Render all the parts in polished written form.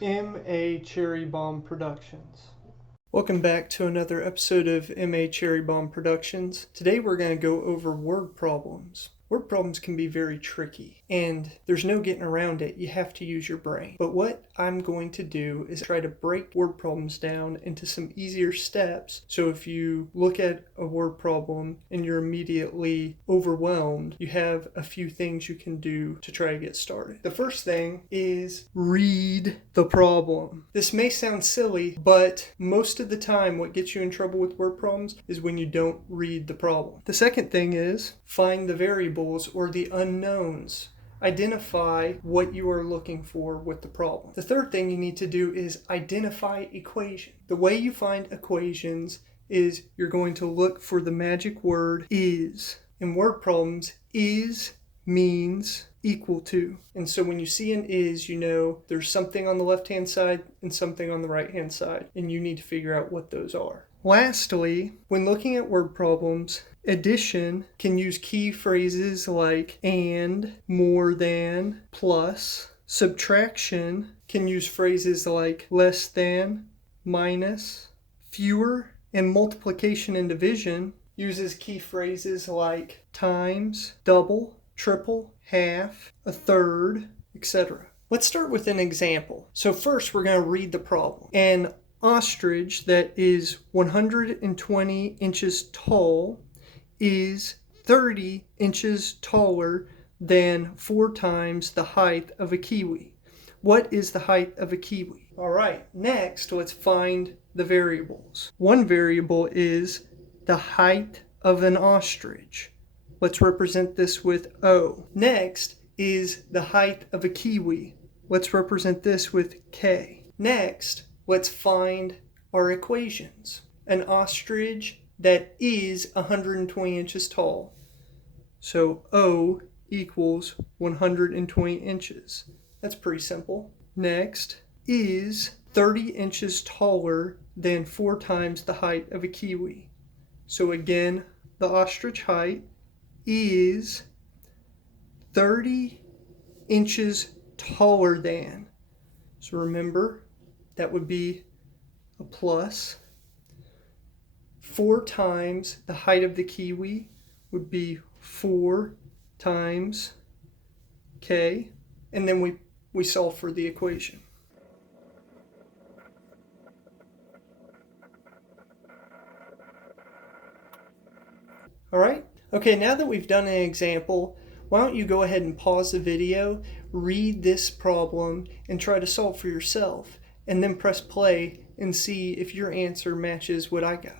M.A. Cherry Bomb Productions. Welcome back to another episode of M.A. Cherry Bomb Productions. Today we're going to go over word problems. Word problems can be very tricky, and there's no getting around it. You have to use your brain. But what I'm going to do is try to break word problems down into some easier steps, so if you look at a word problem and you're immediately overwhelmed, you have a few things you can do to try to get started. The first thing is read the problem. This may sound silly, but most of the time what gets you in trouble with word problems is when you don't read the problem. The second thing is find the variables or the unknowns. Identify what you are looking for with the problem. The third thing you need to do is identify equation. The way you find equations is you're going to look for the magic word is. In word problems, is means equal to. And so when you see an is, you know there's something on the left-hand side and something on the right-hand side, and you need to figure out what those are. Lastly, when looking at word problems, addition can use key phrases like and, more than, plus. Subtraction can use phrases like less than, minus. Fewer. And multiplication and division uses key phrases like times, double, triple, half, a third, etc. Let's start with an example. So first we're going to read the problem. An ostrich that is 120 inches tall is 30 inches taller than 4 times the height of a kiwi. What is the height of a kiwi? All right, next let's find the variables. One variable is the height of an ostrich. Let's represent this with O. Next is the height of a kiwi. Let's represent this with K. Next, let's find our equations. An ostrich that is 120 inches tall. So O equals 120 inches. That's pretty simple. Next is 30 inches taller than 4 times the height of a kiwi. So again, the ostrich height is 30 inches taller than. So remember, that would be a plus. 4 times the height of the kiwi would be 4 times K. And then we solve for the equation. All right? Okay, now that we've done an example, why don't you go ahead and pause the video, read this problem, and try to solve for yourself, and then press play and see if your answer matches what I got.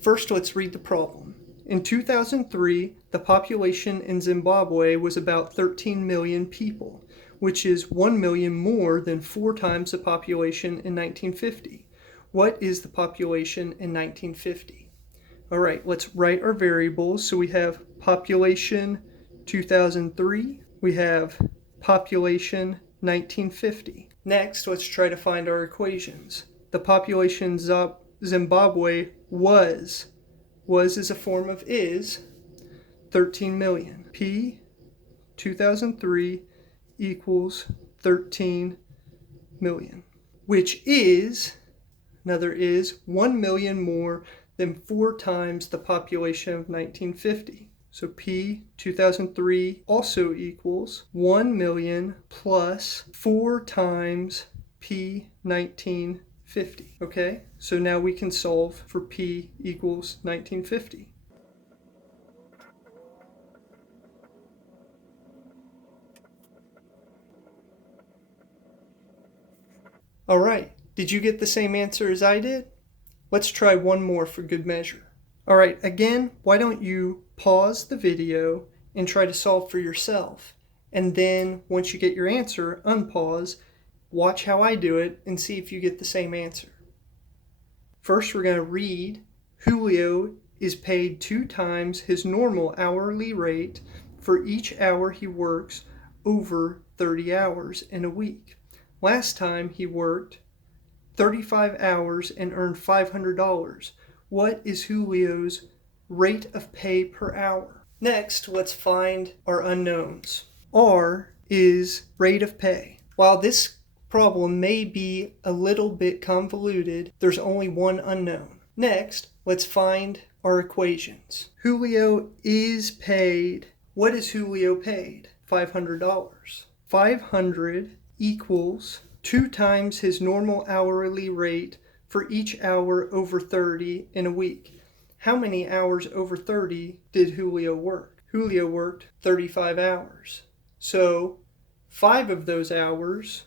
First, let's read the problem. In 2003, the population in Zimbabwe was about 13 million people, which is 1 million more than 4 times the population in 1950. What is the population in 1950? All right, let's write our variables. So we have population 2003, we have population 1950. Next, let's try to find our equations. The population Zimbabwe was is a form of is, 13 million. P 2003 equals 13 million, which is, another is, 1 million more than 4 times the population of 1950. So P 2003 also equals 1 million plus 4 times P 1950. Okay, so now we can solve for P equals 1950. All right, did you get the same answer as I did? Let's try one more for good measure. All right, again, why don't you pause the video and try to solve for yourself? And then once you get your answer, unpause, watch how I do it, and see if you get the same answer. First, we're going to read, Julio is paid 2 times his normal hourly rate for each hour he works over 30 hours in a week. Last time he worked 35 hours and earned $500. What is Julio's rate of pay per hour? Next, let's find our unknowns. R is rate of pay. While this problem may be a little bit convoluted, there's only one unknown. Next, let's find our equations. Julio is paid. What is Julio paid? $500. 500 equals 2 times his normal hourly rate for each hour over 30 in a week. How many hours over 30 did Julio work? Julio worked 35 hours. So 5 of those hours,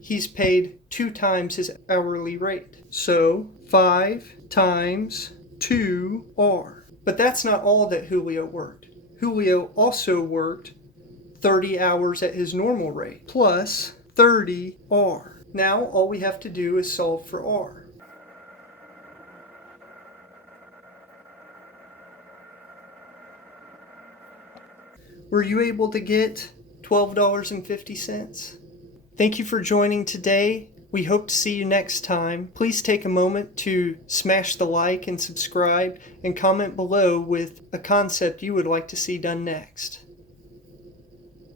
he's paid 2 times his hourly rate. So 5 times 2R. But that's not all that Julio worked. Julio also worked 30 hours at his normal rate, plus 30R. Now all we have to do is solve for R. Were you able to get $12.50? Thank you for joining today. We hope to see you next time. Please take a moment to smash the like and subscribe and comment below with a concept you would like to see done next.